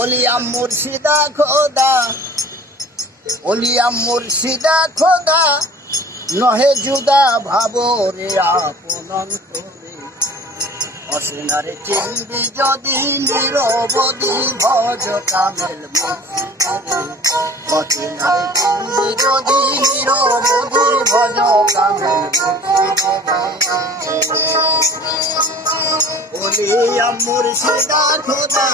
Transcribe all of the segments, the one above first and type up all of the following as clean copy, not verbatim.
Olya মুর্শিদা খোদা, Olya মুর্শিদা খোদা, নহে জুদা ভাবো রে আপন অন্তরে। অসীনারে চিনবি যদি নিরবধি ভজ কামেল মুর্শিদে। অসীনারে চিনবি যদি নিরবধি ভজ কামেল মুর্শিদে। ওলিয়া মুর্শিদা খোদা,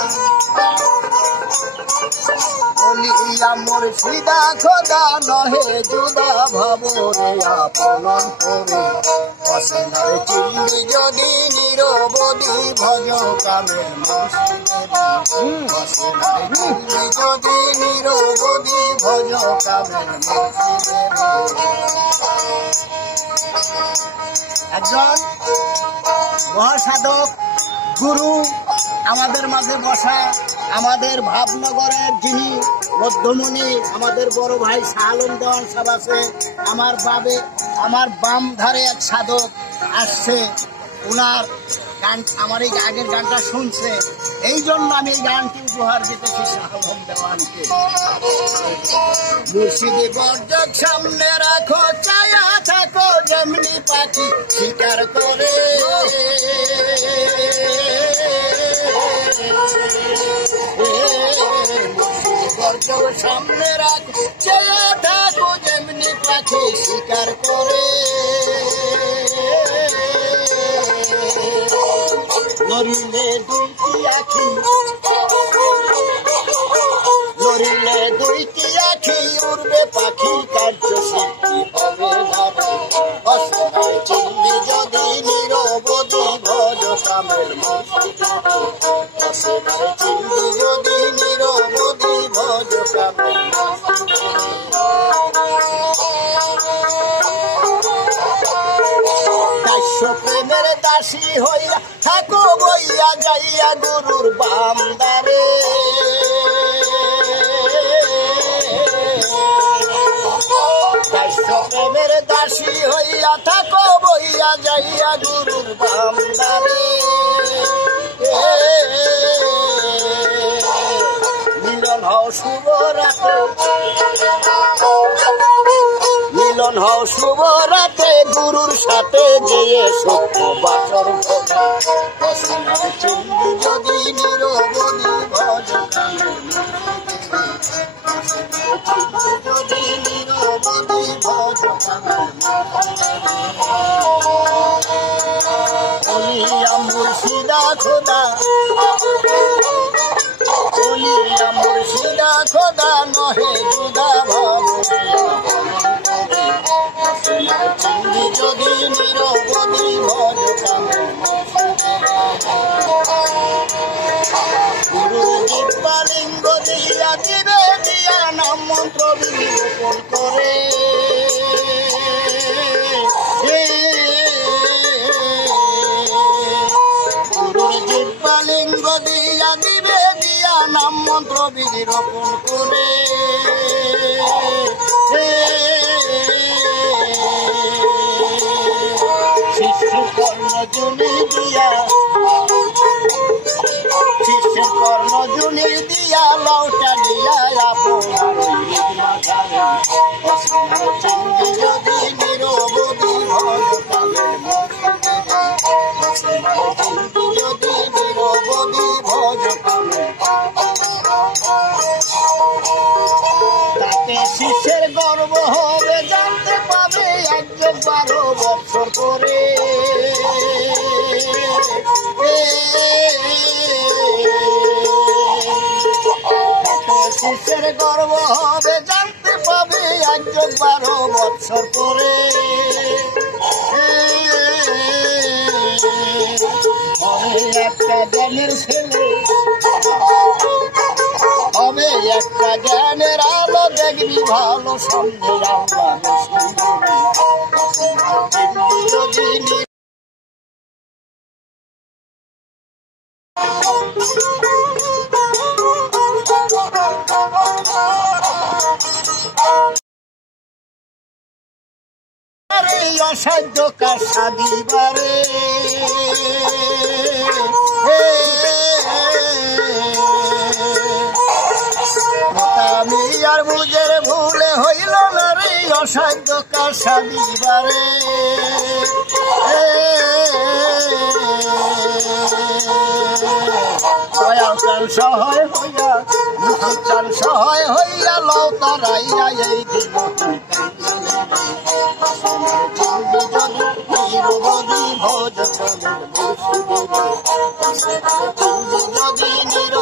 ওলিয়া মুর্শিদা খোদা, নহে জুদা ভাবো রে আপন অন্তরে। অসীনারে চিনবি যদি নিরবধি ভজ কামেল মুর্শিদে। অসীনারে চিনবি যদি নিরবধি ভজ কামেল মুর্শিদে। একজন মহাসাধক গুরু আমাদের মাঝে বসা, আমাদের ভাবনগরের যিনি মধ্যমণি, আমাদের বড় ভাই শাহ আলম দেওয়ান সাহেব আছে। আমার বাম ধারে এক সাধক আসছে, উনার গান, আমার এই আগের গানটা শুনছে, এই জন্য আমি এই গানটি উপহার দিতেছি শাহ আলম দেওয়ানকে। মুর্শিদি বর্জক সামনে রাখো, চায়া থাকো যেমনি পাখি শিকার করে। বর্জক সামনে রাখো, চায়া থাকো যেমনি পাখি শিকার করে। লড়িলে দুইটি আখি, লড়িলে দুইটি আখি, উড়বে পাখি কার্য সিদ্ধি হবে ভাবে। অসীনারে চিনবি যদি নিরবধি ভজ কামেল মুর্শিদে। অসীনারে চিনবি যদি নিরবধি ভজ কামেল মুর্শিদে। দাস্য প্রেমের দাসী হইয়া থাকো বইয়া যাইয়া গুরুর বান্দারে। দাস্য প্রেমের দাসী হইয়া থাকো বইয়া যাইয়া গুরুর বান্দারে। মিলন হও শুভ রাতে, মিলন হও শুভ রাতে, গুরুর সাথে যেয়ে সত্য বাচর হবে। অসীনারে চিনবি যদি নিরবধি ভজ কামেল মুর্শিদে। অসীনারে চিনবি যদি নিরবধি ভজ কামেল মুর্শিদে। ওলিয়া মুর্শিদা খোদা, ওলিয়া মুর্শিদা খোদা, নহে জুদা ভাবো রে আপন অন্তরে। অসীনারে চিনবি যদি নিরবধি ভজ কামেল মুর্শিদে। গুরু দিব্যালিঙ্গ দিয়া দিবে দিয়া নাম মন্ত্র বিলোপন করে। গুরু দিব্যালিঙ্গ দিয়া দিবে দিয়া নাম মন্ত্র বিলোপন করে। শিষ্য কর্ণজুনি দিয়া, শিষ্য কর্ণজুনি দিয়া লৌটা দিয়া আপনার মাঝারে। অসীনারে চিনবি যদি নিরবধি ভজ কামেল মুর্শিদে। অসীনারে চিনবি যদি নিরবধি ভজ কামেল। তাকে শিষ্যের গর্ব হবে, জানতে পাবে একজন 12 বছর করে। শিষ্যের গর্ব হবে, জানতে পাবে একজন 12 বছর করে। হবে একটা জ্ঞানের ছেলে, হবে একটা জ্ঞানের আলো, দেখবি ভালো সন্ধে আল্লাহ যদি। অসাধ্য কার সাদিবারে, সাধ্য কাশা দিবারে দয়াল চান সহায় হইয়া মুখী চান সহায় হইয়া লও তারাইয়া এই দিন নিরবধি ভোজ যদি নির